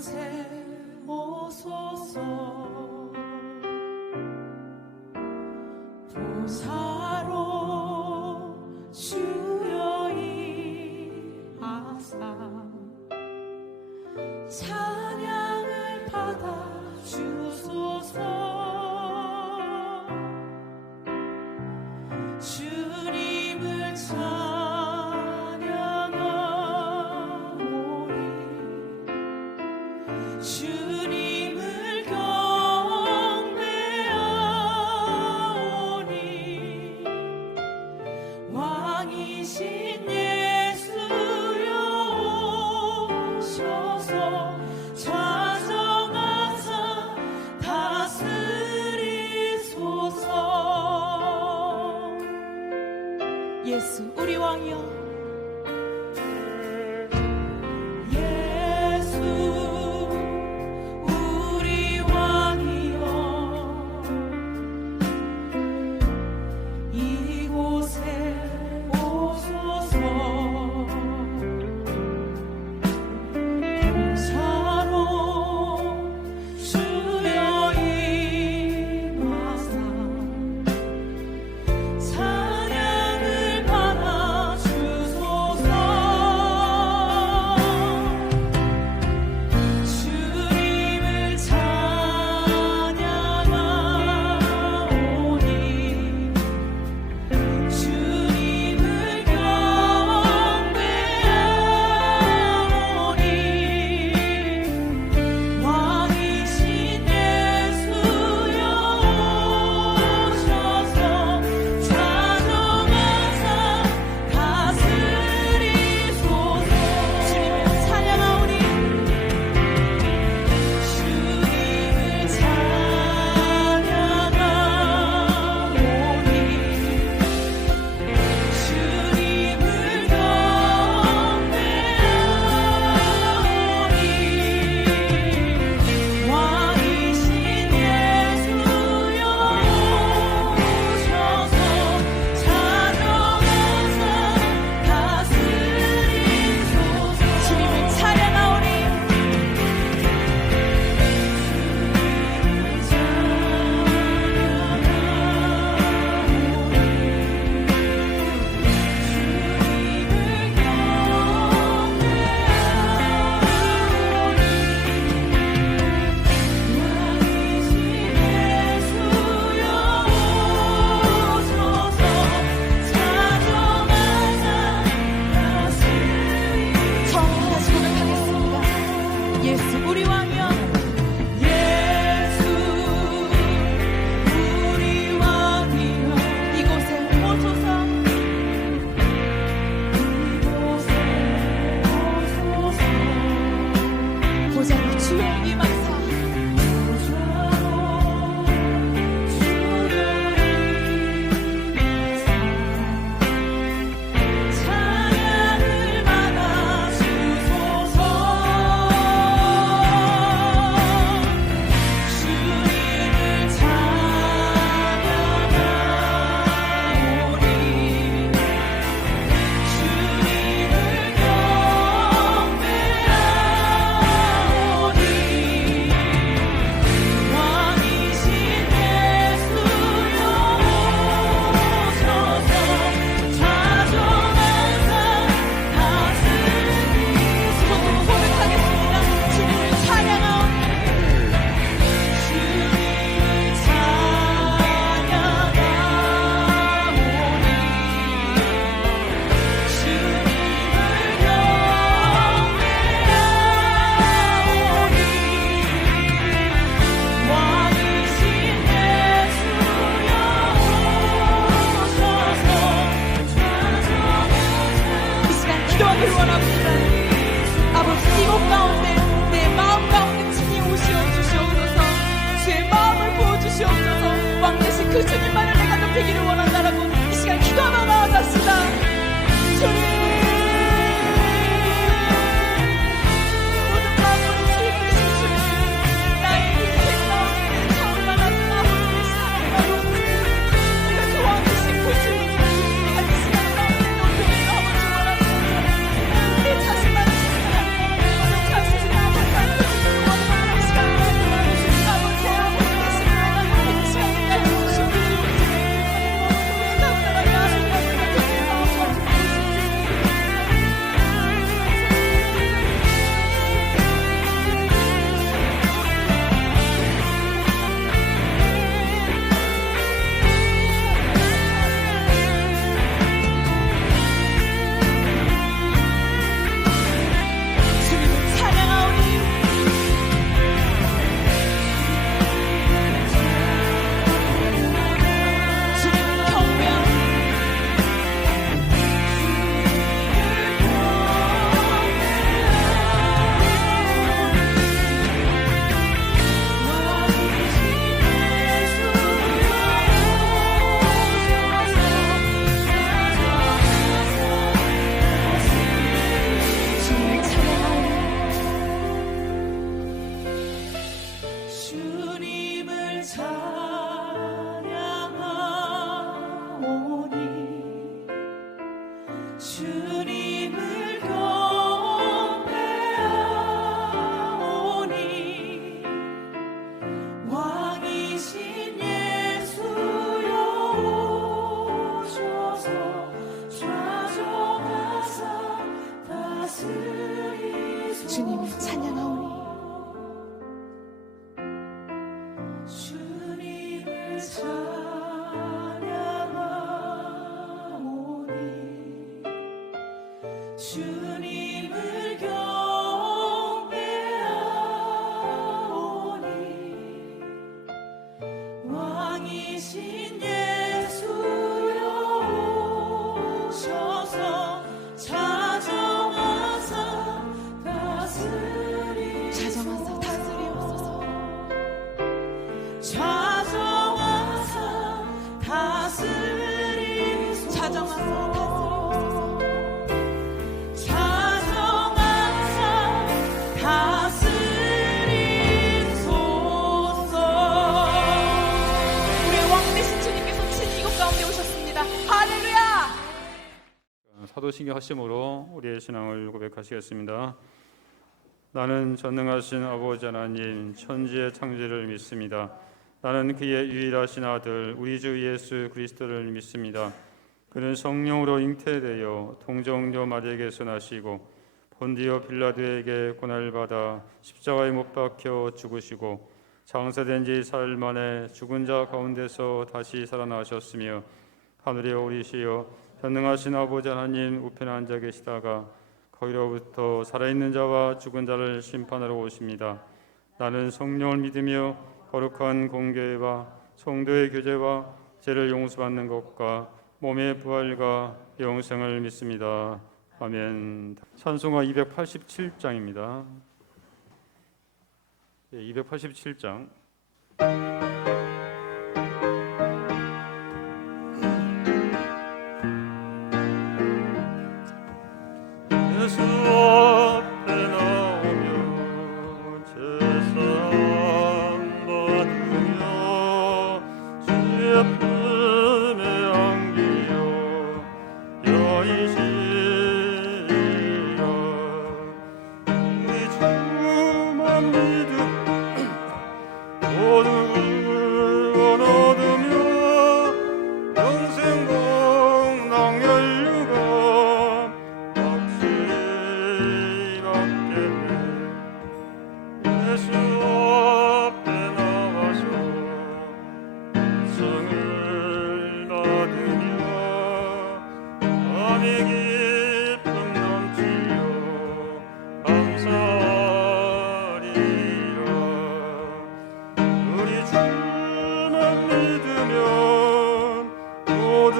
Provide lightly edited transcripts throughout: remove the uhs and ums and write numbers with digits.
세우소서. 보사로 주여 일하사 찬양을 받아 주소서. 주님을 찬양하오니 주님을 경배하오니 왕이신 예수여 오셔서 좌정하사 다스리소서. 주님을 찬양하오니 주님을 찬양하오니 주님을 경배하오니 왕이신 예수여 오셔서 찾아와서 찾아와서 다스리옵소서. 찾아와서 다스리소서. 찾아와서 다스리옵소서. 찾아와서 다스리소서. 우리의 왕 되신 주님께서 친히 이곳 가운데 오셨습니다. 할렐루야. 사도신경 하심으로 우리의 신앙을 고백하시겠습니다. 나는 전능하신 아버지 하나님 천지의 창조를 믿습니다. 나는 그의 유일하신 아들 우리 주 예수 그리스도를 믿습니다. 그는 성령으로 잉태되어 동정녀 마리아에게서 나시고 본디오 빌라도에게 고난을 받아 십자가에 못 박혀 죽으시고 장사된 지 사흘 만에 죽은 자 가운데서 다시 살아나셨으며 하늘에 오르시어 전능하신 아버지 하나님 우편에 앉아 계시다가 거기로부터 살아있는 자와 죽은 자를 심판하러 오십니다. 나는 성령을 믿으며 거룩한 공교회와 성도의 교제와 죄를 용서받는 것과 몸의 부활과 영생을 믿습니다. 아멘. 찬송가 287장입니다. 287장. 예수 앞에 나오며 제사 받으며 주의 품에 안기어 여이시라 우리 주만 믿음 모두 얻으며 영생 공당 연류가 예수 앞에 나와서 성을 받으며 마음의 기쁨 넘치려 감사하리라 우리 주만 믿으면 모두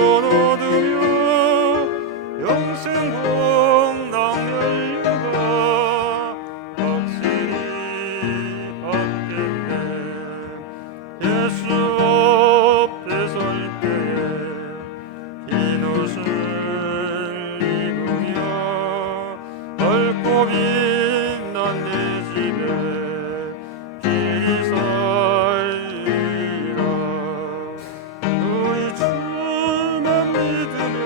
얻으며 영생 공당 연류가 예수 앞에 설 때에 흰 옷을 입으며 밝고 빛난 내 집에 길이 살리라 우리 주만 믿으며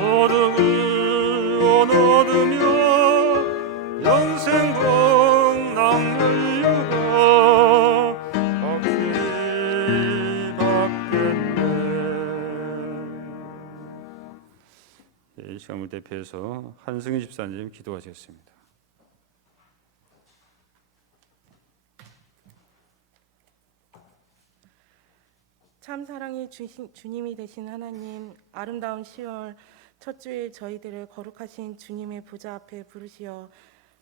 모든 얻으며 영생 공당 연류가 확실히 받겠네. 이 시간을 대표해서 한승희 집사님 기도하시겠습니다. 참 사랑의 주님이 되신 하나님, 아름다운 10월 첫 주일 저희들을 거룩하신 주님의 보좌 앞에 부르시어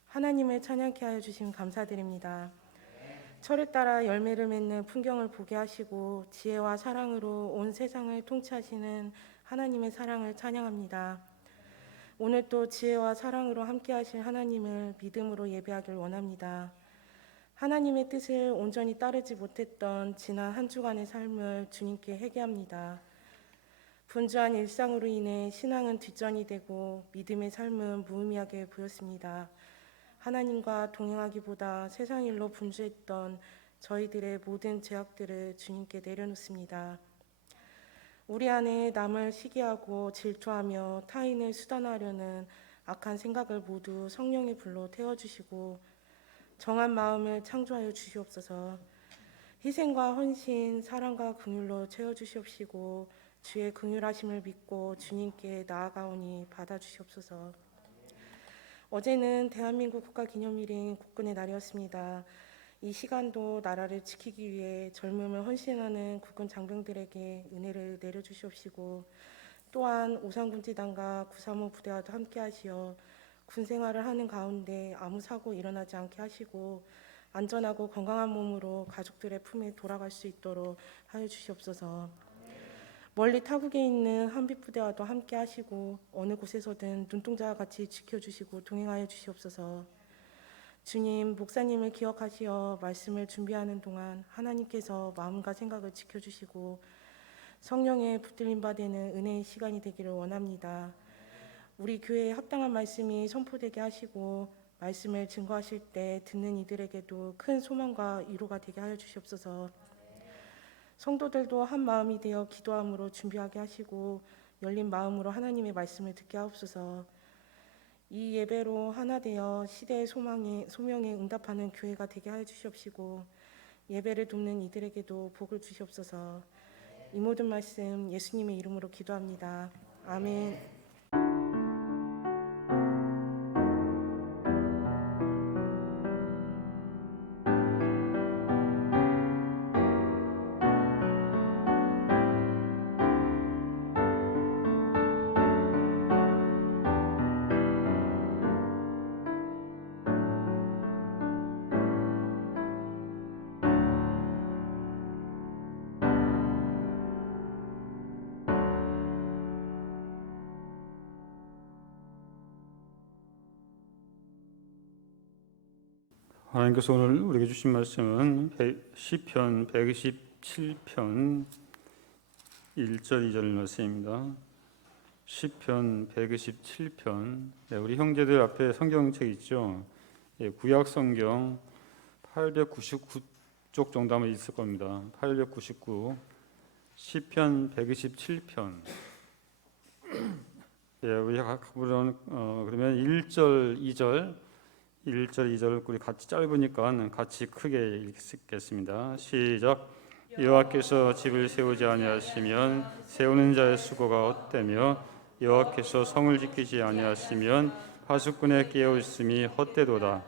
하나님을 찬양케 하여 주심 감사드립니다. 철을 따라 열매를 맺는 풍경을 보게 하시고 지혜와 사랑으로 온 세상을 통치하시는 하나님의 사랑을 찬양합니다. 오늘 또 지혜와 사랑으로 함께 하실 하나님을 믿음으로 예배하길 원합니다. 하나님의 뜻을 온전히 따르지 못했던 지난 한 주간의 삶을 주님께 회개합니다. 분주한 일상으로 인해 신앙은 뒷전이 되고 믿음의 삶은 무의미하게 보였습니다. 하나님과 동행하기보다 세상 일로 분주했던 저희들의 모든 죄악들을 주님께 내려놓습니다. 우리 안에 남을 시기하고 질투하며 타인을 수단화하려는 악한 생각을 모두 성령의 불로 태워주시고 정한 마음을 창조하여 주시옵소서. 희생과 헌신, 사랑과 긍휼로 채워주시옵시고 주의 긍휼하심을 믿고 주님께 나아가오니 받아주시옵소서. 어제는 대한민국 국가기념일인 국군의 날이었습니다. 이 시간도 나라를 지키기 위해 젊음을 헌신하는 국군 장병들에게 은혜를 내려주시옵시고 또한 오산군지단과 935 부대와도 함께하시어 군 생활을 하는 가운데 아무 사고 일어나지 않게 하시고 안전하고 건강한 몸으로 가족들의 품에 돌아갈 수 있도록 하여 주시옵소서. 멀리 타국에 있는 한빛부대와도 함께 하시고 어느 곳에서든 눈동자와 같이 지켜주시고 동행하여 주시옵소서. 주님, 목사님을 기억하시어 말씀을 준비하는 동안 하나님께서 마음과 생각을 지켜주시고 성령의 붙들림 받는 은혜의 시간이 되기를 원합니다. 우리 교회에 합당한 말씀이 선포되게 하시고 말씀을 증거하실 때 듣는 이들에게도 큰 소망과 위로가 되게 하여 주시옵소서. 성도들도 한 마음이 되어 기도함으로 준비하게 하시고 열린 마음으로 하나님의 말씀을 듣게 하옵소서. 이 예배로 하나 되어 시대의 소명에 응답하는 교회가 되게 하여 주시옵시고 예배를 돕는 이들에게도 복을 주시옵소서. 이 모든 말씀 예수님의 이름으로 기도합니다. 아멘. 하나님께서 오늘 우리에게 주신 말씀은 시편 127편 1절 2절 말씀입니다. 시편 127편. 우리 형제들 앞에 성경책 있죠. 구약 성경 899쪽 정도 아마 있을 겁니다. 899 시편 127편. 우리 그러면 1절 2절 우리 같이 짧으니까 같이 크게 읽겠습니다. 시작. 여호와께서 집을 세우지 아니하시면 세우는 자의 수고가 헛되며 여호와께서 성을 지키지 아니하시면 파수꾼의 깨어 있음이 헛되도다.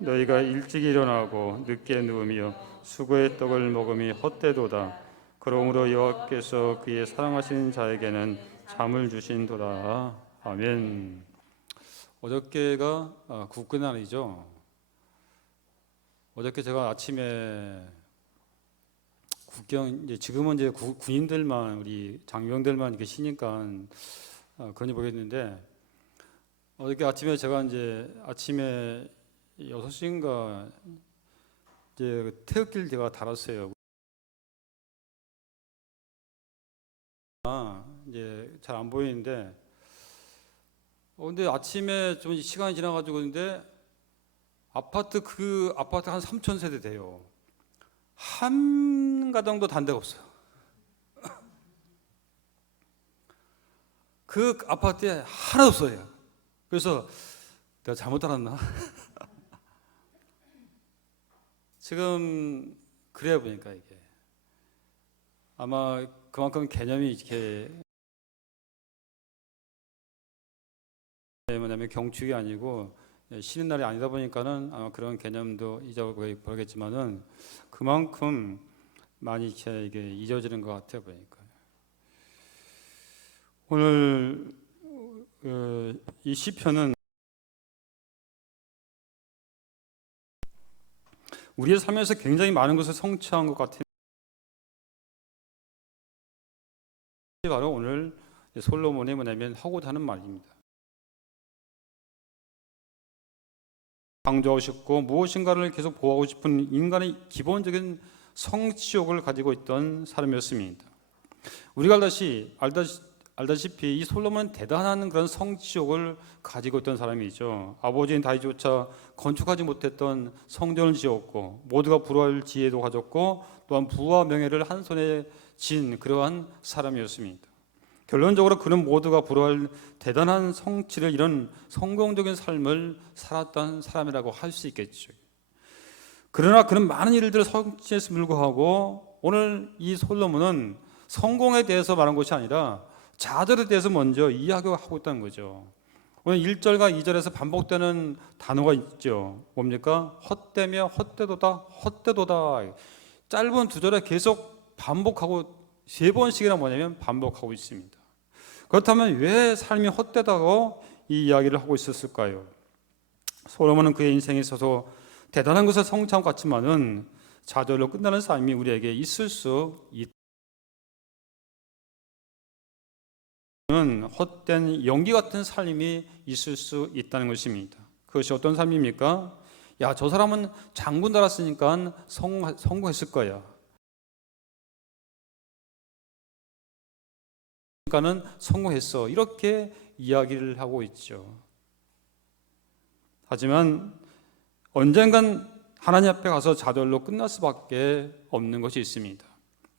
너희가 일찍 일어나고 늦게 누우며 수고의 떡을 먹음이 헛되도다. 그러므로 여호와께서 그의 사랑하시는 자에게는 잠을 주신도다. 아멘. 어저께가 국군 날이죠. 어저께 제가 아침에 지금은 이제 군인들만 우리 장병들만 이렇게 쉬니까 그런지 모르겠는데 어저께 아침에 제가 이제 아침에 6시인가 이제 태극기를 제가 달았어요. 이제 잘 안 보이는데 근데 아침에 좀 시간이 지나가지고 근데 그 아파트 한 3,000세대 돼요. 한 가정도 단대가 없어요. 그 아파트에 하나도 없어요. 그래서 내가 잘못 알았나? 지금 그래 보니까 이게 아마 그만큼 개념이 이렇게 뭐냐면 경축이 아니고 쉬는 날이 아니다 보니까는 아마 그런 개념도 잊어버리겠지만은 그만큼 많이 이게 잊어지는 것 같아 보니까 오늘 이 시편은 우리의 삶에서 굉장히 많은 것을 성취한 것 같은 바로 오늘 솔로몬이 뭐냐면 하고자 하는 말입니다. 강조하고 싶고 무엇인가를 계속 보호하고 싶은 인간의 기본적인 성취욕을 가지고 있던 사람이었습니다. 우리가 알다시피 이 솔로몬은 대단한 그런 성취욕을 가지고 있던 사람이죠. 아버지인 다윗조차 건축하지 못했던 성전을 지었고 모두가 부러워할 지혜도 가졌고 또한 부와 명예를 한 손에 쥔 그러한 사람이었습니다. 결론적으로 그는 모두가 부러워할 대단한 성취를 이런 성공적인 삶을 살았던 사람이라고 할 수 있겠죠. 그러나 그는 많은 일들을 성취했음에도 불구하고 오늘 이 솔로몬은 성공에 대해서 말한 것이 아니라 좌절에 대해서 먼저 이야기하고 있다는 거죠. 오늘 1절과 2절에서 반복되는 단어가 있죠. 뭡니까? 헛되며 헛되도다, 헛되도다. 짧은 두 절에 계속 반복하고 3번씩이나 뭐냐면 반복하고 있습니다. 그렇다면 왜 삶이 헛되다고 이 이야기를 하고 있었을까요? 솔로몬은 그의 인생에 있어서 대단한 것을 성취한 것 같지만은 좌절로 끝나는 삶이 우리에게 있을 수 있는 헛된 연기 같은 삶이 있을 수 있다는 것입니다. 그것이 어떤 삶입니까? 야, 저 사람은 장군 달았으니까 성공했을 거야. 그러니까는 성공했어. 이렇게 이야기를 하고 있죠. 하지만 언젠간 하나님 앞에 가서 좌절로 끝날 수밖에 없는 것이 있습니다.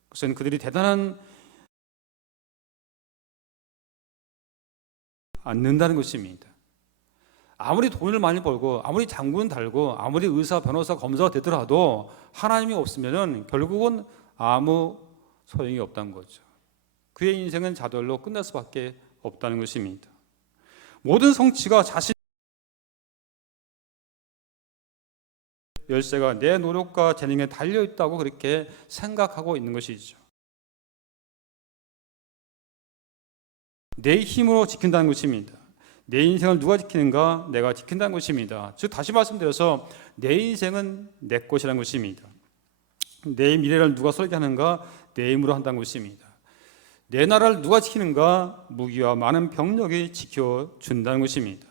그것은 그들이 대단한 않는다는 것입니다. 아무리 돈을 많이 벌고 아무리 장군 달고 아무리 의사, 변호사, 검사가 되더라도 하나님이 없으면 결국은 아무 소용이 없다는 거죠. 그의 인생은 좌절로 끝날 수밖에 없다는 것입니다. 모든 성취가 자신 열쇠가 내 노력과 재능에 달려있다고 그렇게 생각하고 있는 것이죠. 내 힘으로 지킨다는 것입니다. 내 인생을 누가 지키는가? 내가 지킨다는 것입니다. 즉 다시 말씀드려서 내 인생은 내 것이라는 것입니다. 내 미래를 누가 설계하는가? 내 힘으로 한다는 것입니다. 내 나라를 누가 지키는가? 무기와 많은 병력이 지켜준다는 것입니다.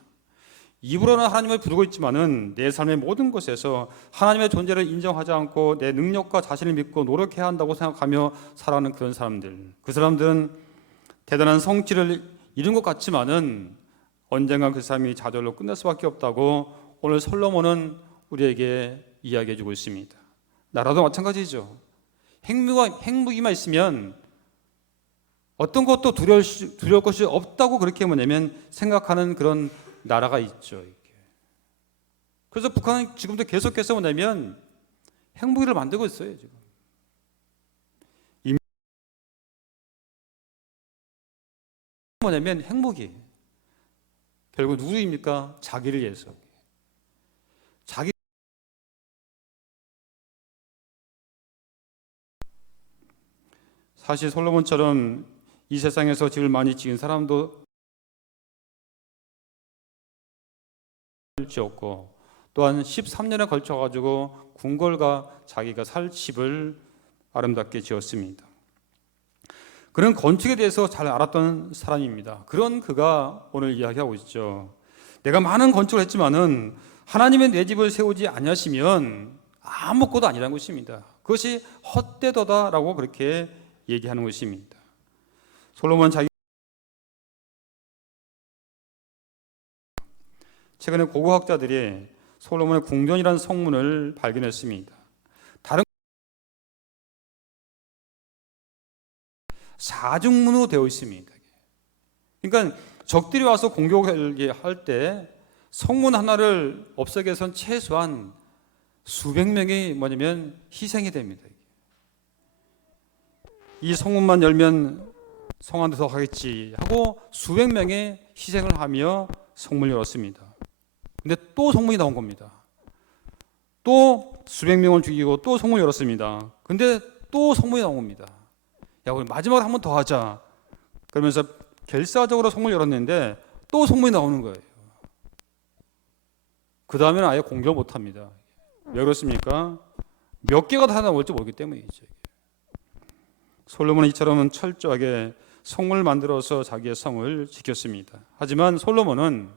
입으로는 하나님을 부르고 있지만은 내 삶의 모든 것에서 하나님의 존재를 인정하지 않고 내 능력과 자신을 믿고 노력해야 한다고 생각하며 살아가는 그런 사람들, 그 사람들은 대단한 성취를 이룬 것 같지만은 언젠가 그 삶이 좌절로 끝날 수밖에 없다고 오늘 솔로몬은 우리에게 이야기해 주고 있습니다. 나라도 마찬가지죠. 핵무기만 있으면 어떤 것도 두려울 것이 없다고 그렇게 뭐냐면 생각하는 그런 나라가 있죠. 그래서 북한은 지금도 계속해서 뭐냐면 핵무기를 만들고 있어요. 지금 뭐냐면 핵무기 결국 누구입니까? 자기를 위해서. 사실 솔로몬처럼 이 세상에서 집을 많이 지은 사람도 지었고 또한 13년에 걸쳐 가지고 궁궐과 자기가 살 집을 아름답게 지었습니다. 그런 건축에 대해서 잘 알았던 사람입니다. 그런 그가 오늘 이야기하고 있죠. 내가 많은 건축을 했지만은 하나님의 내 집을 세우지 아니하시면 아무것도 아니라는 것입니다. 그것이 헛되도다라고 그렇게 얘기하는 것입니다. 솔로몬 최근에 고고학자들이 솔로몬의 궁전이라는 성문을 발견했습니다. 다른 사중문으로 되어 있습니다. 그러니까 적들이 와서 공격할 때 성문 하나를 없애기 위해서는 최소한 수백 명이 뭐냐면 희생이 됩니다. 이 성문만 열면 성 안에 들어가겠지 하고 수백 명의 희생을 하며 성문을 열었습니다. 근데 또 성문이 나온 겁니다. 또 수백 명을 죽이고 또 성문을 열었습니다. 근데 또 성문이 나온 겁니다. 야, 우리 마지막으로 한 번 더 하자. 그러면서 결사적으로 성문을 열었는데 또 성문이 나오는 거예요. 그 다음에는 아예 공격을 못 합니다. 왜 그렇습니까? 몇 개가 다 나올지 모르기 때문이죠. 솔로몬은 이처럼 철저하게 성문을 만들어서 자기의 성을 지켰습니다. 하지만 솔로몬은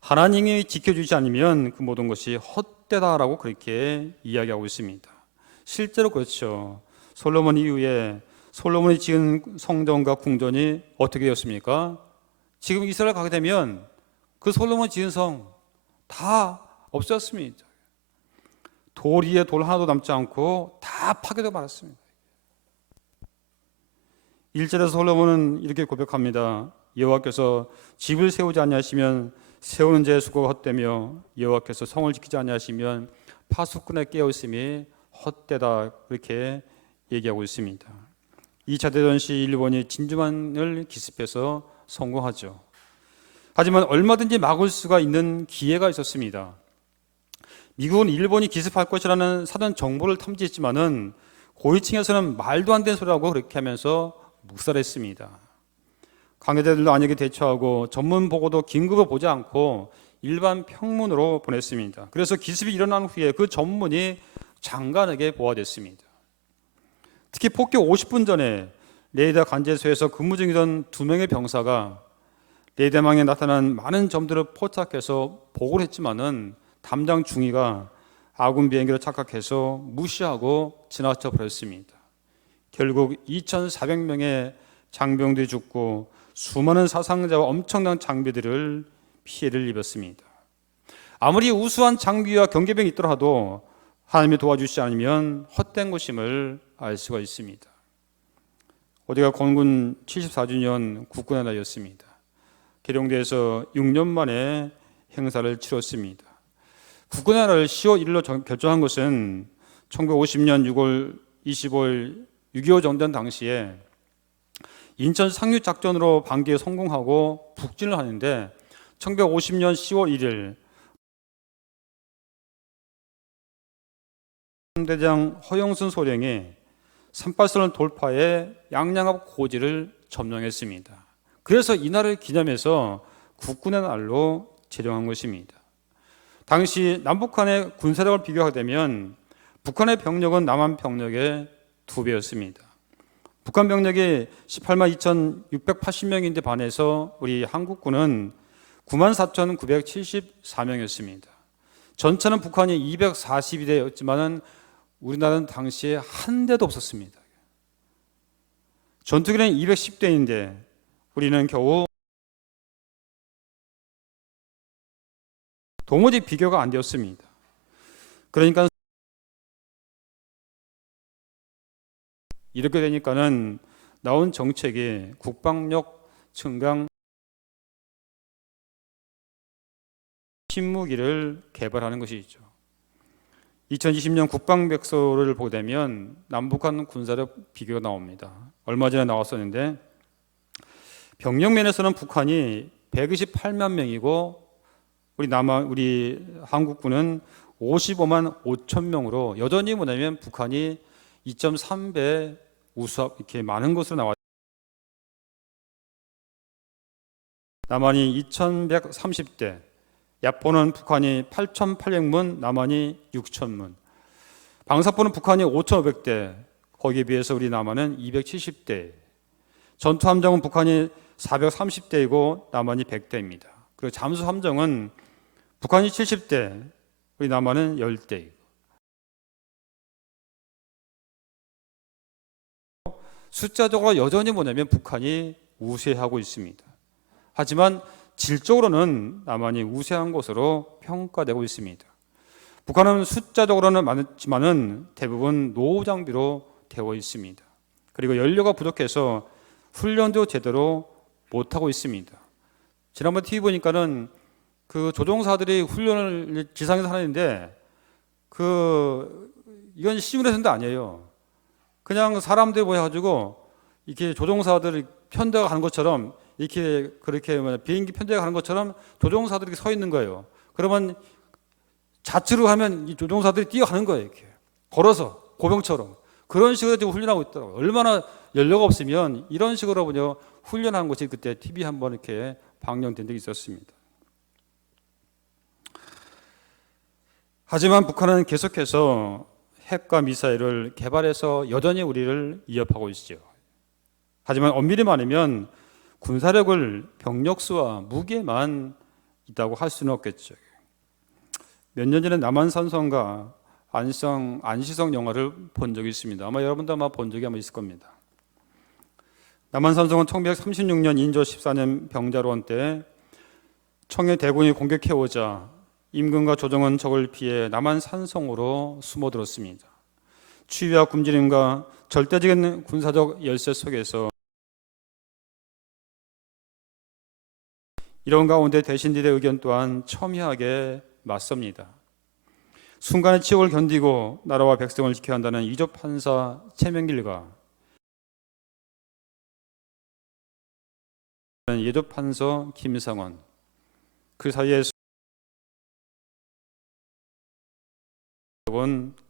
하나님이 지켜주지 않으면 그 모든 것이 헛되다라고 그렇게 이야기하고 있습니다. 실제로 그렇죠. 솔로몬 이후에 솔로몬이 지은 성전과 궁전이 어떻게 되었습니까? 지금 이스라엘 가게 되면 그 솔로몬이 지은 성 다 없었습니다. 돌 위에 돌 하나도 남지 않고 다 파괴되고 말았습니다. 1절에서 솔로몬은 이렇게 고백합니다. 여호와께서 집을 세우지 아니하시면 세우는 자의 수고가 헛되며 여호와께서 성을 지키지 아니하시면 파수꾼의 깨어있음이 헛되다 그렇게 얘기하고 있습니다. 2차 대전 시 일본이 진주만을 기습해서 성공하죠. 하지만 얼마든지 막을 수가 있는 기회가 있었습니다. 미국은 일본이 기습할 것이라는 사전 정보를 탐지했지만은 고위층에서는 말도 안 되는 소리라고 그렇게 하면서 묵살했습니다. 관계자들도 안에게 대처하고 전문 보고도 긴급을 보지 않고 일반 평문으로 보냈습니다. 그래서 기습이 일어난 후에 그 전문이 장관에게 보고됐습니다. 특히 폭격 50분 전에 레이더 관제소에서 근무 중이던 2명의 병사가 레이더망에 나타난 많은 점들을 포착해서 보고를 했지만은 담당 중위가 아군 비행기로 착각해서 무시하고 지나쳐 버렸습니다. 결국 2,400명의 장병들이 죽고 수많은 사상자와 엄청난 장비들을 피해를 입었습니다. 아무리 우수한 장비와 경계병이 있더라도 하나님이 도와주시지 않으면 헛된 것임을 알 수가 있습니다. 어디가 건군 74주년 국군의 날이었습니다. 계룡대에서 6년 만에 행사를 치렀습니다. 국군의 날을 10월 1일로 결정한 것은 1950년 6월 25일 6.25 정전 당시에 인천 상륙 작전으로 반기에 성공하고 북진을 하는데 1950년 10월 1일 대장 허영순 소령이 38선을 돌파해 양양합 고지를 점령했습니다. 그래서 이날을 기념해서 국군의 날로 제정한 것입니다. 당시 남북한의 군사력을 비교하게 되면 북한의 병력은 남한 병력의 2배였습니다. 북한 병력이 18만 2,680명인데 반해서 우리 한국군은 94,974명이었습니다. 전차는 북한이 242대였지만 우리나라는 당시에 한 대도 없었습니다. 전투기는 210대인데 우리는 겨우 도무지 비교가 안 되었습니다. 그러니까 이렇게 되니까는 나온 정책이 국방력 증강 신무기를 개발하는 것이죠. 2020년 국방백서를 보게 되면 남북한 군사력 비교가 나옵니다. 얼마 전에 나왔었는데 병력 면에서는 북한이 128만 명이고 우리 한국군은 55만 5천 명으로 여전히 뭐냐면 북한이 2.3배 우수합 이렇게 많은 것으로 나왔습니다. 남한이 2,130대, 야포는 북한이 8,800문, 남한이 6,000문. 방사포는 북한이 5,500대, 거기에 비해서 우리 남한은 270대. 전투함정은 북한이 430대이고 남한이 100대입니다. 그리고 잠수함정은 북한이 70대, 우리 남한은 10대. 숫자적으로 여전히 뭐냐면 북한이 우세하고 있습니다. 하지만 질적으로는 남한이 우세한 것으로 평가되고 있습니다. 북한은 숫자적으로는 많지만은 대부분 노후 장비로 되어 있습니다. 그리고 연료가 부족해서 훈련도 제대로 못하고 있습니다. 지난번 TV 보니까는 그 조종사들이 훈련을 지상에서 하는데 이건 시뮬레이션도 아니에요. 그냥 사람들이 모여가지고 이렇게 조종사들이 편대가 가는 것처럼 이렇게 그렇게 비행기 편대가 가는 것처럼 조종사들이 서 있는 거예요. 그러면 자치로 하면 이 조종사들이 뛰어가는 거예요. 이렇게 걸어서 고병처럼 그런 식으로 지금 훈련하고 있더라고요. 얼마나 연료가 없으면 이런 식으로 훈련한 것이 그때 TV 한번 이렇게 방영된 적이 있었습니다. 하지만 북한은 계속해서 핵과 미사일을 개발해서 여전히 우리를 위협하고 있죠. 하지만 엄밀히 말하면 군사력을 병력수와 무게만 있다고 할 수는 없겠죠. 몇 년 전에 남한산성과 안시성 영화를 본 적이 있습니다. 아마 여러분도 본 적이 있을 겁니다. 남한산성은 1936년 인조 14년 병자로원 때 청해 대군이 공격해오자 임금과 조정은 적을 피해 남한산성으로 숨어들었습니다. 추위와 굶주림과 절대적인 군사적 열세 속에서 이런 가운데 대신들의 의견 또한 첨예하게 맞섭니다. 순간의 치욕을 견디고 나라와 백성을 지켜야 한다는 이조 판사 최명길과 예조 판서 김성원, 그 사이에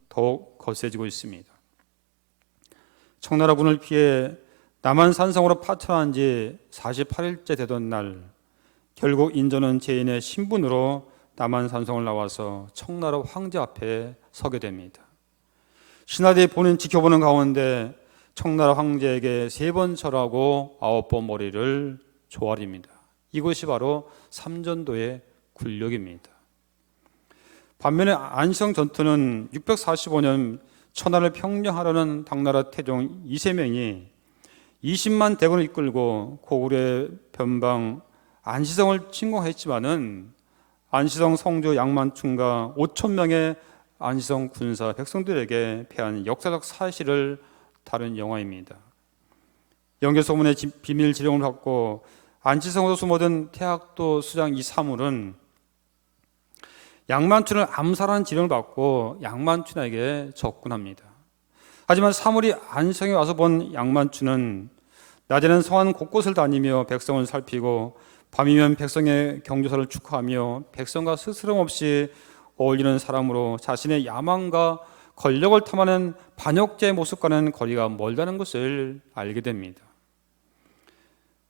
더욱 거세지고 있습니다. 청나라군을 피해 남한 산성으로 파천한 지 48일째 되던 날, 결국 인조는 제인의 신분으로 남한 산성을 나와서 청나라 황제 앞에 서게 됩니다. 신하들이 본인 지켜보는 가운데 청나라 황제에게 3번 절하고 9번 머리를 조아립니다. 이것이 바로 삼전도의 굴욕입니다. 반면에 안시성 전투는 645년 천하를 평정하려는 당나라 태종 이세명이 20만 대군을 이끌고 고구려의 변방 안시성을 침공했지만은 안시성 성주 양만춘과 5천 명의 안시성 군사 백성들에게 패한 역사적 사실을 다룬 영화입니다. 영계 소문의 비밀 지령을 받고 안시성으로 숨어든 태학도 수장 이사물은 양만춘을 암살하는 지령을 받고 양만춘에게 접근합니다. 하지만 사물이 안시성에 와서 본 양만춘은 낮에는 성안 곳곳을 다니며 백성을 살피고 밤이면 백성의 경조사를 축하하며 백성과 스스럼 없이 어울리는 사람으로 자신의 야망과 권력을 탐하는 반역자의 모습과는 거리가 멀다는 것을 알게 됩니다.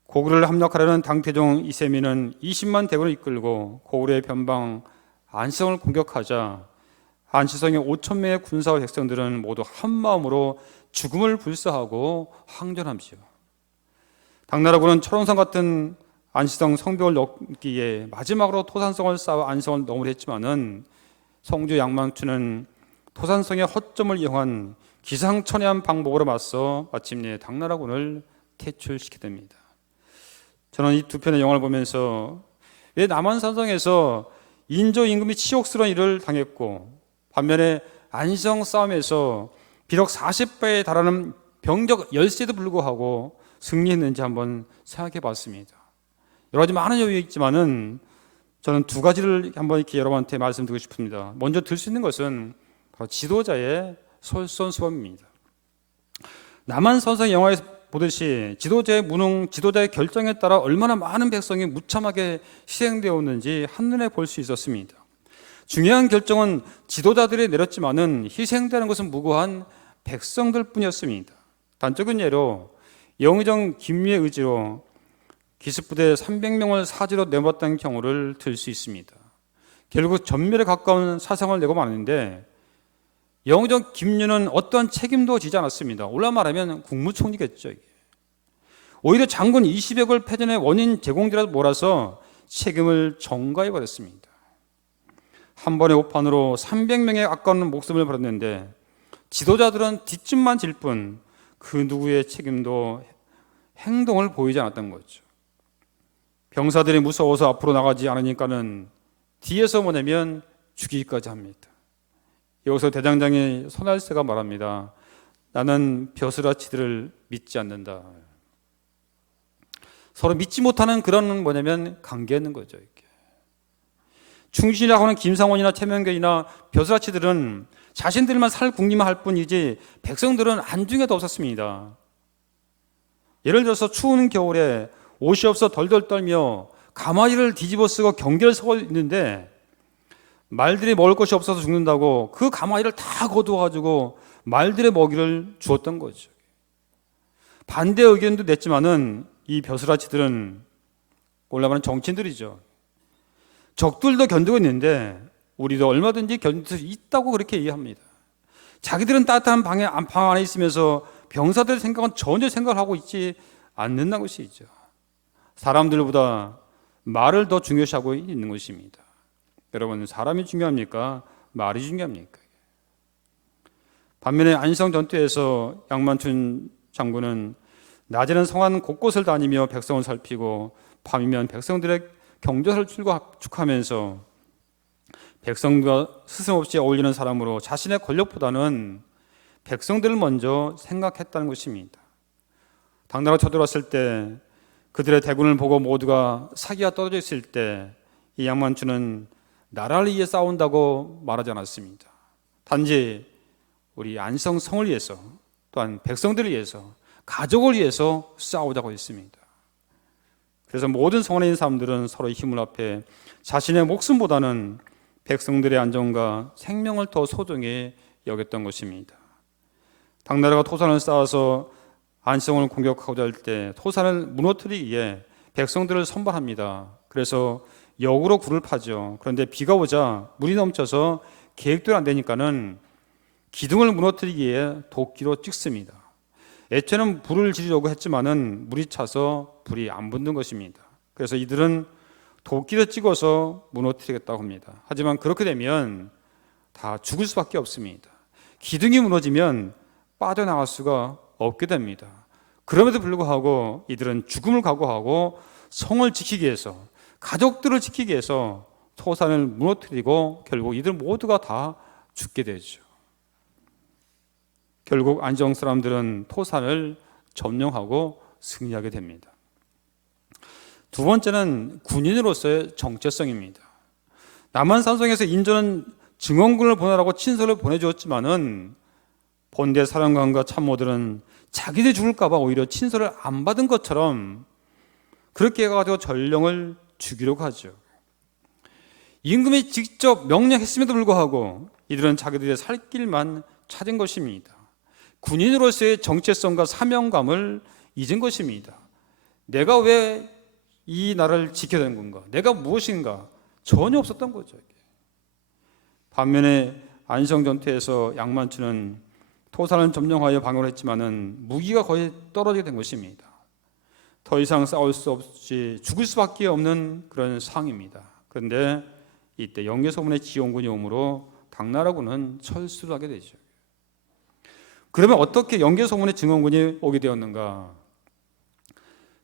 고구려를 함락하려는 당태종 이세민은 20만 대군을 이끌고 고구려의 변방 안시성을 공격하자 안시성의 5천 명의 군사와 백성들은 모두 한 마음으로 죽음을 불사하고 항전함시오. 당나라군은 철옹성 같은 안시성 성벽을 넘기에 마지막으로 토산성을 쌓아 안시성을 넘으려 했지만은 성주 양만춘은 토산성의 허점을 이용한 기상천외한 방법으로 맞서 마침내 당나라군을 퇴출시키게 됩니다. 저는 이 두 편의 영화를 보면서 왜 남한산성에서 인조 임금이 치욕스러운 일을 당했고 반면에 안시성 싸움에서 비록 40배에 달하는 병력 열세에도 불구하고 승리했는지 한번 생각해 봤습니다. 여러 가지 많은 이유가 있지만은 저는 두 가지를 한번 이렇게 여러분한테 말씀드리고 싶습니다. 먼저 들 수 있는 것은 바로 지도자의 솔선수범입니다. 남한산성 영화에서 보듯이 지도자의 무능, 지도자의 결정에 따라 얼마나 많은 백성이 무참하게 희생되었는지 한눈에 볼 수 있었습니다. 중요한 결정은 지도자들이 내렸지만은 희생되는 것은 무고한 백성들 뿐이었습니다. 단적인 예로 영의정 김유의 의지로 기습부대 300명을 사지로 내몰았다는 경우를 들 수 있습니다. 결국 전멸에 가까운 사상을 내고 마는데 영의정 김유는 어떠한 책임도 지지 않았습니다. 올라 말하면 국무총리겠죠. 오히려 장군 20여걸 패전의 원인 제공자라도 몰아서 책임을 전가해버렸습니다. 한 번의 오판으로 300명의 아까운 목숨을 버렸는데 지도자들은 뒷짐만 질 뿐 그 누구의 책임도 행동을 보이지 않았던 거죠. 병사들이 무서워서 앞으로 나가지 않으니까는 뒤에서 보내면 죽이기까지 합니다. 여기서 대장장이 손할세가 말합니다. 나는 벼슬아치들을 믿지 않는다. 서로 믿지 못하는 그런 관계였는 거죠. 이렇게. 충신이라고 하는 김상원이나 최명견이나 벼슬아치들은 자신들만 살 궁리만 할 뿐이지 백성들은 안중에도 없었습니다. 예를 들어서 추운 겨울에 옷이 없어 덜덜 떨며 가마리를 뒤집어 쓰고 경계를 서고 있는데 말들이 먹을 것이 없어서 죽는다고 그 가마리를 다 거두어가지고 말들의 먹이를 주었던 거죠. 반대 의견도 냈지만은 이 벼슬아치들은 올라가는 정치인들이죠. 적들도 견디고 있는데 우리도 얼마든지 견딜 수 있다고 그렇게 얘기합니다. 자기들은 따뜻한 방 안에 있으면서 병사들의 생각은 전혀 생각을 하고 있지 않는다는 것이죠. 사람들보다 말을 더 중요시하고 있는 것입니다. 여러분, 사람이 중요합니까? 말이 중요합니까? 반면에 안시성 전투에서 양만춘 장군은 낮에는 성안 곳곳을 다니며 백성을 살피고 밤이면 백성들의 경조사를 축하하면서 백성과 스승없이 어울리는 사람으로 자신의 권력보다는 백성들을 먼저 생각했다는 것입니다. 당나라 쳐들어왔을 때 그들의 대군을 보고 모두가 사기가 떨어져 있을 때 이 양만춘은 나라를 위해 싸운다고 말하지 않았습니다. 단지 우리 안시성 성을 위해서 또한 백성들을 위해서 가족을 위해서 싸우자고 했습니다. 그래서 모든 성안에 있는 사람들은 서로의 힘을 합해 자신의 목숨보다는 백성들의 안전과 생명을 더 소중히 여겼던 것입니다. 당나라가 토산을 쌓아서 안성을 공격하고자 할 때 토산을 무너뜨리기 위해 백성들을 선발합니다. 그래서 역으로 굴을 파죠. 그런데 비가 오자 물이 넘쳐서 계획대로 안 되니까는 기둥을 무너뜨리기 위해 도끼로 찍습니다. 애초에는 불을 지르려고 했지만은 물이 차서 불이 안 붙는 것입니다. 그래서 이들은 도끼로 찍어서 무너뜨리겠다고 합니다. 하지만 그렇게 되면 다 죽을 수밖에 없습니다. 기둥이 무너지면 빠져나갈 수가 없게 됩니다. 그럼에도 불구하고 이들은 죽음을 각오하고 성을 지키기 위해서, 가족들을 지키기 위해서 토산을 무너뜨리고 결국 이들 모두가 다 죽게 되죠. 결국 안성 사람들은 토산을 점령하고 승리하게 됩니다. 두 번째는 군인으로서의 정체성입니다. 남한산성에서 인조는 증원군을 보내라고 친서를 보내주었지만은 본대 사령관과 참모들은 자기들이 죽을까 봐 오히려 친서를 안 받은 것처럼 그렇게 해가지고 전령을 죽이려고 하죠. 임금이 직접 명령했음에도 불구하고 이들은 자기들의 살 길만 찾은 것입니다. 군인으로서의 정체성과 사명감을 잊은 것입니다. 내가 왜 이 나라를 지켜야 되는 건가? 내가 무엇인가? 전혀 없었던 거죠. 반면에 안성전투에서 양만추는 토산을 점령하여 방어를 했지만은 무기가 거의 떨어지게 된 것입니다. 더 이상 싸울 수 없이 죽을 수밖에 없는 그런 상황입니다. 그런데 이때 영계소문의 지원군이 오므로 당나라군은 철수를 하게 되죠. 그러면 어떻게 영계소문의 증원군이 오게 되었는가?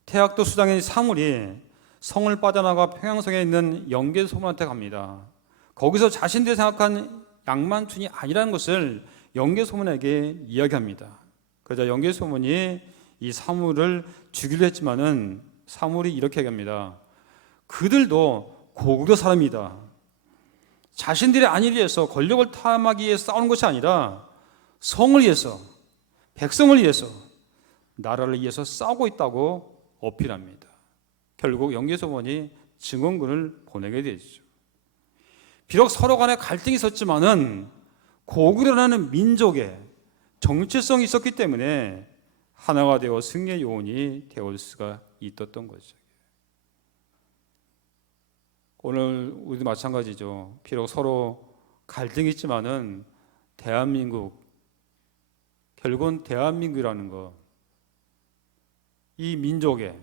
태학도 수장인 사물이 성을 빠져나가 평양성에 있는 영계소문한테 갑니다. 거기서 자신들이 생각한 양만춘이 아니라는 것을 영계소문에게 이야기합니다. 그러자 영계소문이 이 사물을 죽이려 했지만은 사물이 이렇게 얘기합니다. 그들도 고구려 사람이다. 자신들의 안위를 위해서, 권력을 탐하기 위해 싸우는 것이 아니라 성을 위해서, 백성을 위해서, 나라를 위해서 싸우고 있다고 어필합니다. 결국 영계소문이 증원군을 보내게 되죠. 비록 서로 간에 갈등이 있었지만은 고구려라는 민족의 정체성이 있었기 때문에 하나가 되어 승리의 요원이 되어올 수가 있었던 거죠. 오늘 우리도 마찬가지죠. 비록 서로 갈등이 있지만은 대한민국, 결국은 대한민국이라는 거, 이 민족의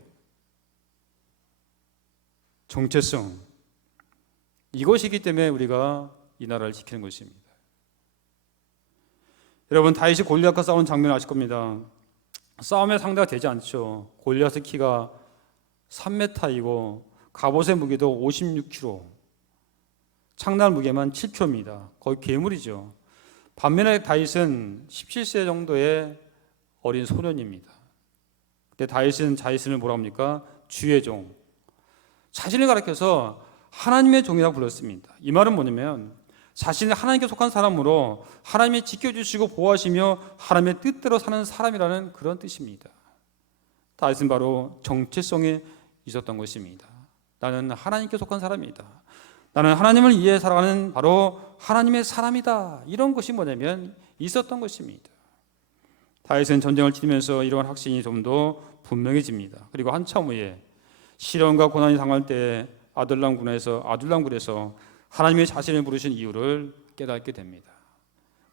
정체성, 이것이기 때문에 우리가 이 나라를 지키는 것입니다. 여러분, 다윗이 골리앗과 싸우는 장면 아실 겁니다. 싸움의 상대가 되지 않죠. 골리앗의 키가 3m이고 갑옷의 무게도 56kg, 창날 무게만 7kg입니다. 거의 괴물이죠. 반면에 다윗은 17세 정도의 어린 소년입니다. 근데 다윗은 자신을 뭐라고 합니까? 주의 종. 자신을 가리켜서 하나님의 종이라고 불렀습니다. 이 말은 뭐냐면 자신이 하나님께 속한 사람으로 하나님이 지켜주시고 보호하시며 하나님의 뜻대로 사는 사람이라는 그런 뜻입니다. 다윗은 바로 정체성에 있었던 것입니다. 나는 하나님께 속한 사람이다. 나는 하나님을 위해 살아가는 바로 하나님의 사람이다. 이런 것이 뭐냐면 있었던 것입니다. 다윗은 전쟁을 치르면서 이러한 확신이 좀 더 분명해집니다. 그리고 한참 후에 시련과 고난이 당할 때 아둘람굴에서 하나님의 자신을 부르신 이유를 깨닫게 됩니다.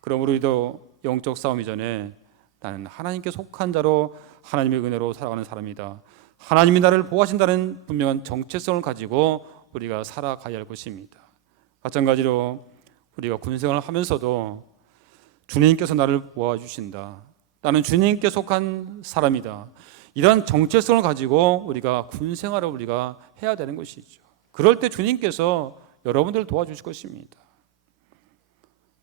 그러므로 우리도 영적 싸움 이전에 나는 하나님께 속한 자로 하나님의 은혜로 살아가는 사람이다. 하나님이 나를 보호하신다는 분명한 정체성을 가지고 우리가 살아가야 할 것입니다. 마찬가지로 우리가 군생활을 하면서도 주님께서 나를 보호해주신다. 나는 주님께 속한 사람이다. 이런 정체성을 가지고 우리가 군생활을 우리가 해야 되는 것이죠. 그럴 때 주님께서 여러분들을 도와주실 것입니다.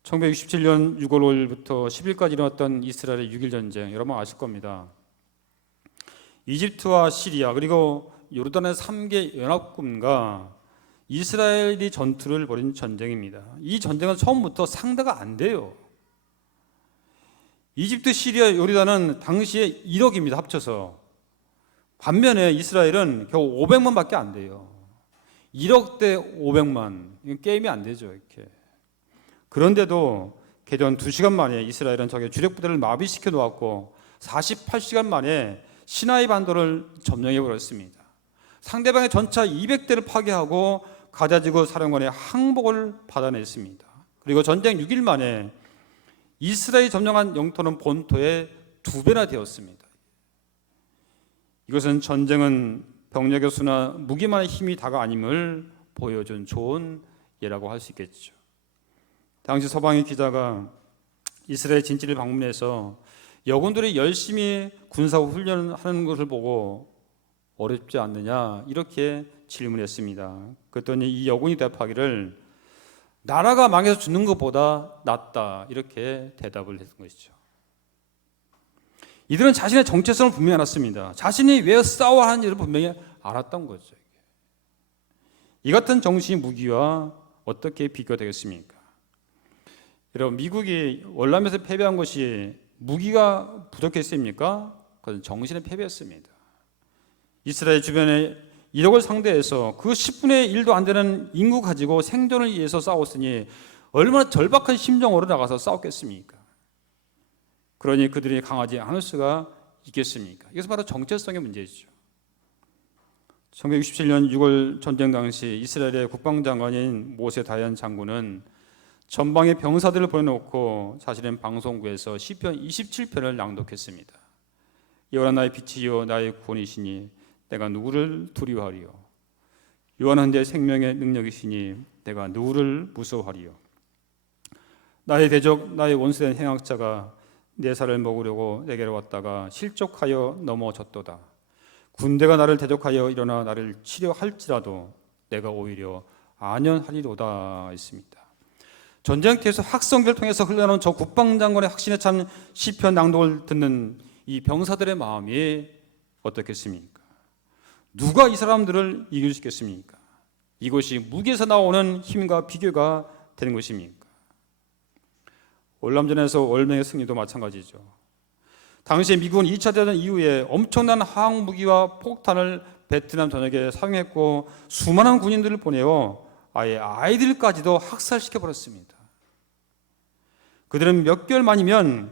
1967년 6월 5일부터 10일까지 일어났던 이스라엘의 6.1 전쟁, 여러분 아실 겁니다. 이집트와 시리아 그리고 요르단의 3개 연합군과 이스라엘이 전투를 벌인 전쟁입니다. 이 전쟁은 처음부터 상대가 안 돼요. 이집트, 시리아, 요르단은 당시에 1억입니다. 합쳐서. 반면에 이스라엘은 겨우 500만밖에 안 돼요. 1억 대 500만. 이건 게임이 안 되죠, 이렇게. 그런데도 개전 2시간 만에 이스라엘은 적의 주력 부대를 마비시켜 놓았고 48시간 만에 시나이 반도를 점령해 버렸습니다. 상대방의 전차 200대를 파괴하고 가자지구 사령관의 항복을 받아냈습니다. 그리고 전쟁 6일 만에 이스라엘이 점령한 영토는 본토의 2배나 되었습니다. 이것은 전쟁은 병력의 수나 무기만의 힘이 다가 아님을 보여준 좋은 예라고 할 수 있겠죠. 당시 서방의 기자가 이스라엘 진지를 방문해서 여군들이 열심히 군사 훈련하는 것을 보고 어렵지 않느냐 이렇게 질문했습니다. 그랬더니 이 여군이 대답하기를 나라가 망해서 죽는 것보다 낫다 이렇게 대답을 했던 것이죠. 이들은 자신의 정체성을 분명히 알았습니다. 자신이 왜 싸워야 하는지를 분명히 알았던 거죠. 이 같은 정신이 무기와 어떻게 비교되겠습니까? 여러분, 미국이 월남에서 패배한 것이 무기가 부족했습니까? 그것은 정신의 패배였습니다. 이스라엘 주변에 1억을 상대해서 그 10분의 1도 안 되는 인구 가지고 생존을 위해서 싸웠으니 얼마나 절박한 심정으로 나가서 싸웠겠습니까? 그러니 그들이 강하지 않을 수가 있겠습니까? 이것은 바로 정체성의 문제이죠. 1967년 6월 전쟁 당시 이스라엘의 국방장관인 모세 다얀 장군은 전방에 병사들을 보내놓고 자신은 방송국에서 시편 27편을 낭독했습니다. 여호와 나의 빛이요 나의 구원이시니 내가 누구를 두려워하리요. 요한은 내 생명의 능력이시니 내가 누구를 무서워하리요. 나의 대적 나의 원수된 행악자가 내 살을 먹으려고 내게로 왔다가 실족하여 넘어졌도다. 군대가 나를 대적하여 일어나 나를 치려할지라도 내가 오히려 안연하리로다 했습니다. 전쟁터에서 학성기를 통해서 흘러나온 저 국방장관의 확신에 찬 시편 낭독을 듣는 이 병사들의 마음이 어떻겠습니까? 누가 이 사람들을 이길 수 있겠습니까? 이것이 무기에서 나오는 힘과 비교가 되는 것입니까? 월남전에서 월명의 승리도 마찬가지죠. 당시 미국은 2차 대전 이후에 엄청난 항무기와 폭탄을 베트남 전역에 사용했고 수많은 군인들을 보내어 아예 아이들까지도 학살시켜버렸습니다. 그들은 몇 개월 만이면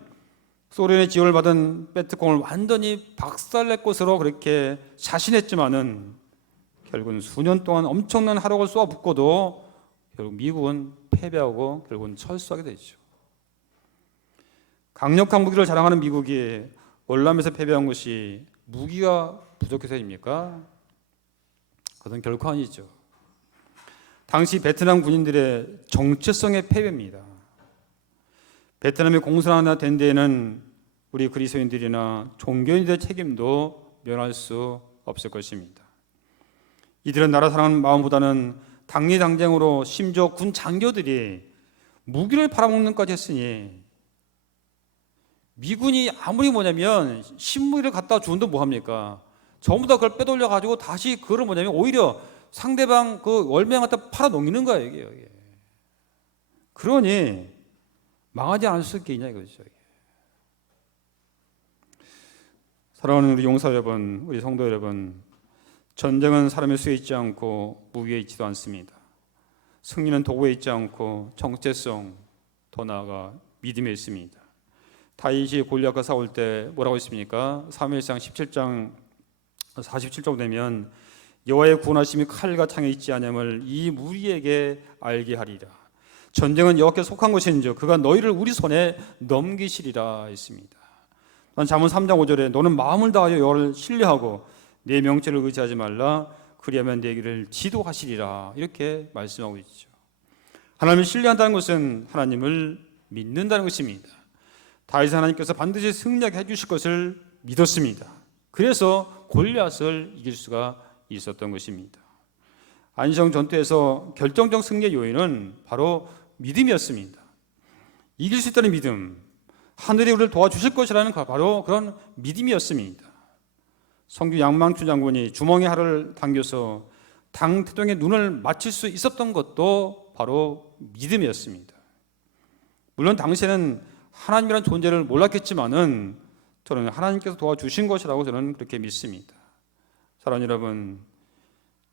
소련의 지원을 받은 베트콩을 완전히 박살낼 것으로 그렇게 자신했지만은 결국은 수년 동안 엄청난 화력을 쏘아붓고도 결국 미국은 패배하고 결국은 철수하게 되죠. 강력한 무기를 자랑하는 미국이 월남에서 패배한 것이 무기가 부족해서입니까? 그것은 결코 아니죠. 당시 베트남 군인들의 정체성의 패배입니다. 베트남이 공산화가 된 데에는 우리 그리스도인들이나 종교인들의 책임도 면할 수 없을 것입니다. 이들은 나라 사랑하는 마음보다는 당리당쟁으로 심지어 군 장교들이 무기를 팔아먹는까지 했으니 미군이 아무리 뭐냐면 신무기를 갖다 주는데 뭐합니까? 전부 다 그걸 빼돌려 가지고 다시 그걸 뭐냐면 오히려 상대방 그 월명 갖다 팔아넘기는 거예요 이게. 그러니 망하지 않을 수 있겠냐 이거죠. 사랑하는 우리 용사 여러분, 우리 성도 여러분, 전쟁은 사람의 수에 있지 않고 무기에 있지도 않습니다. 승리는 도구에 있지 않고 정체성, 더 나아가 믿음에 있습니다. 다윗이 골리앗과 싸울 때 뭐라고 했습니까? 사무엘상 17장 47절 되면 여호와의 구원하심이 칼과 창에 있지 아니함을 이 무리에게 알게 하리라. 전쟁은 여호와께 속한 것인즉 그가 너희를 우리 손에 넘기시리라 했습니다. 잠언 3장 5절에 너는 마음을 다하여 여호와를 신뢰하고 내 명체를 의지하지 말라 그리하면 내 길을 지도하시리라 이렇게 말씀하고 있죠. 하나님을 신뢰한다는 것은 하나님을 믿는다는 것입니다. 다윗은 하나님께서 반드시 승리하게 해주실 것을 믿었습니다. 그래서 골리앗을 이길 수가 있었던 것입니다. 안시성 전투에서 결정적 승리의 요인은 바로 믿음이었습니다. 이길 수 있다는 믿음, 하늘이 우리를 도와주실 것이라는 바로 그런 믿음이었습니다. 성규 양망춘 장군이 주머니 하를 당겨서 당 태동의 눈을 맞출 수 있었던 것도 바로 믿음이었습니다. 물론 당시에는 하나님이라는 존재를 몰랐겠지만은 저는 하나님께서 도와주신 것이라고 저는 그렇게 믿습니다. 사랑하는 여러분,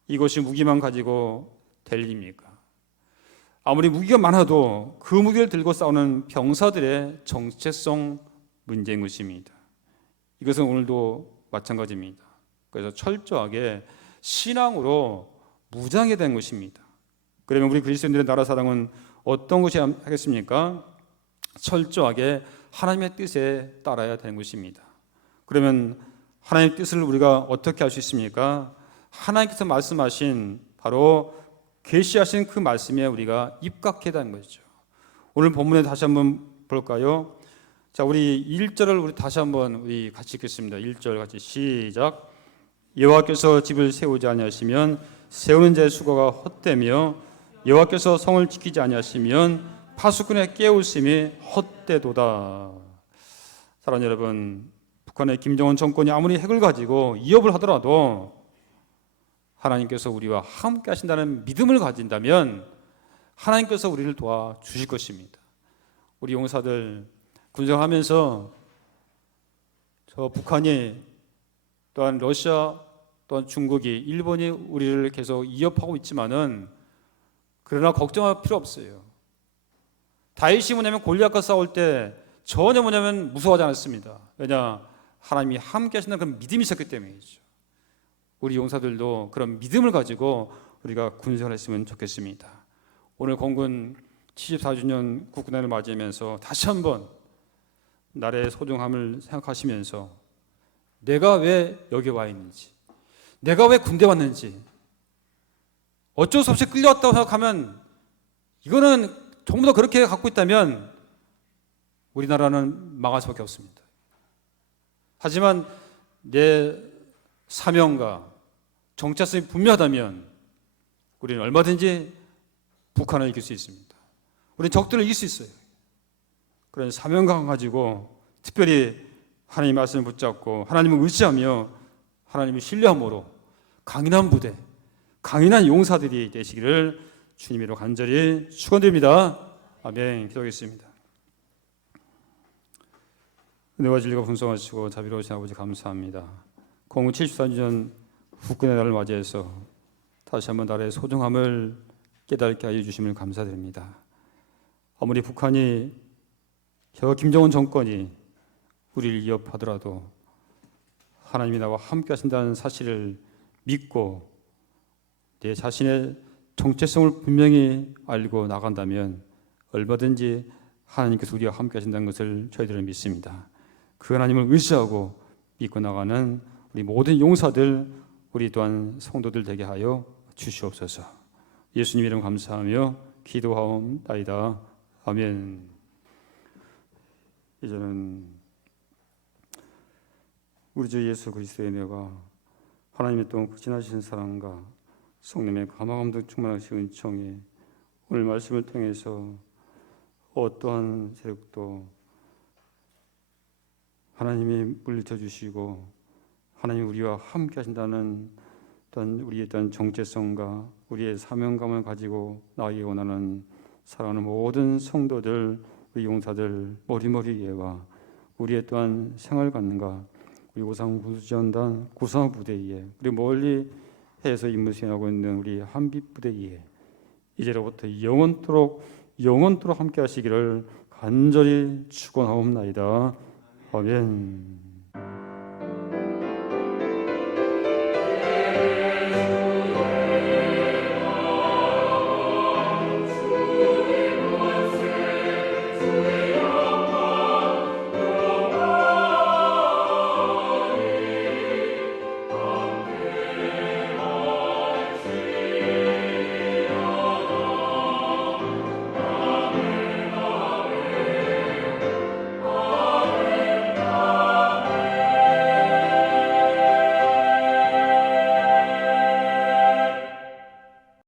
이것이 무기만 가지고 될 일입니까? 아무리 무기가 많아도 그 무기를 들고 싸우는 병사들의 정체성 문제인 것입니다. 이것은 오늘도 마찬가지입니다. 그래서 철저하게 신앙으로 무장해야 되는 것입니다. 그러면 우리 그리스도인들의 나라 사랑은 어떤 것이 하겠습니까? 철저하게 하나님의 뜻에 따라야 되는 것입니다. 그러면 하나님의 뜻을 우리가 어떻게 할 수 있습니까? 하나님께서 말씀하신 바로 계시하신 그 말씀에 우리가 입각해야 되는 것이죠. 오늘 본문에 다시 한번 볼까요? 자, 우리 1절을 우리 다시 한번 우리 같이 읽겠습니다. 1절 같이 시작. 여호와께서 집을 세우지 아니하시면 세우는 자의 수고가 헛되며 여호와께서 성을 지키지 아니하시면 파수꾼의 깨우심이 헛되도다. 사랑하는 여러분, 북한의 김정은 정권이 아무리 핵을 가지고 위협을 하더라도 하나님께서 우리와 함께 하신다는 믿음을 가진다면 하나님께서 우리를 도와주실 것입니다. 우리 용사들 군생하면서 저 북한이 또한 러시아 또한 중국이 일본이 우리를 계속 위협하고 있지만은 그러나 걱정할 필요 없어요. 다윗이 뭐냐면 골리앗과 싸울 때 전혀 뭐냐면 무서워하지 않았습니다. 왜냐? 하나님이 함께 하신다는 그런 믿음이 있었기 때문이죠. 우리 용사들도 그런 믿음을 가지고 우리가 군생활 했으면 좋겠습니다. 오늘 공군 74주년 국군날을 맞이하면서 다시 한번 나라의 소중함을 생각하시면서 내가 왜 여기 와 있는지, 내가 왜 군대 왔는지, 어쩔 수 없이 끌려왔다고 생각하면 이거는 전부 다 그렇게 갖고 있다면 우리나라는 망할 수밖에 없습니다. 하지만 내 사명과 정체성이 분명하다면 우리는 얼마든지 북한을 이길 수 있습니다. 우리는 적들을 이길 수 있어요. 그런 사명감 가지고 특별히 하나님의 말씀을 붙잡고 하나님을 의지하며 하나님을 신뢰함으로 강인한 부대, 강인한 용사들이 되시기를 주님으로 간절히 축원드립니다. 아멘. 기도하겠습니다. 은혜와 진리가 풍성하시고 자비로우신 아버지 감사합니다. 공군 74주년 국군의 날을 맞이해서 다시 한번 나라의 소중함을 깨닫게 하여 주심을 감사드립니다. 아무리 북한이 저 김정은 정권이 우리를 위협하더라도 하나님이 나와 함께 하신다는 사실을 믿고 내 자신의 정체성을 분명히 알고 나간다면 얼마든지 하나님께서 우리와 함께 하신다는 것을 저희들은 믿습니다. 그 하나님을 의지하고 믿고 나가는 우리 모든 용사들, 우리 또한 성도들 되게 하여 주시옵소서. 예수님 이름 감사하며 기도하옵나이다. 아멘. 이제는 우리 주 예수 그리스도의 은혜가 하나님의 또 지나신 사랑과 성령의 감화감동 충만하신 은총이 오늘 말씀을 통해서 어떠한 세력도 하나님이 물리쳐 주시고 하나님 우리와 함께 하신다는 어떤 우리의 어떤 정체성과 우리의 사명감을 가지고 나아가기 원하는 사랑하는 모든 성도들, 우리 용사들 머리머리 예와 우리의 또한 생활관과 우리 오상구지원단 구상부대에 그리고 멀리 해에서 임무 수행하고 있는 우리 한빛부대에 이제로부터 영원토록 함께 하시기를 간절히 축원하옵나이다. 아멘.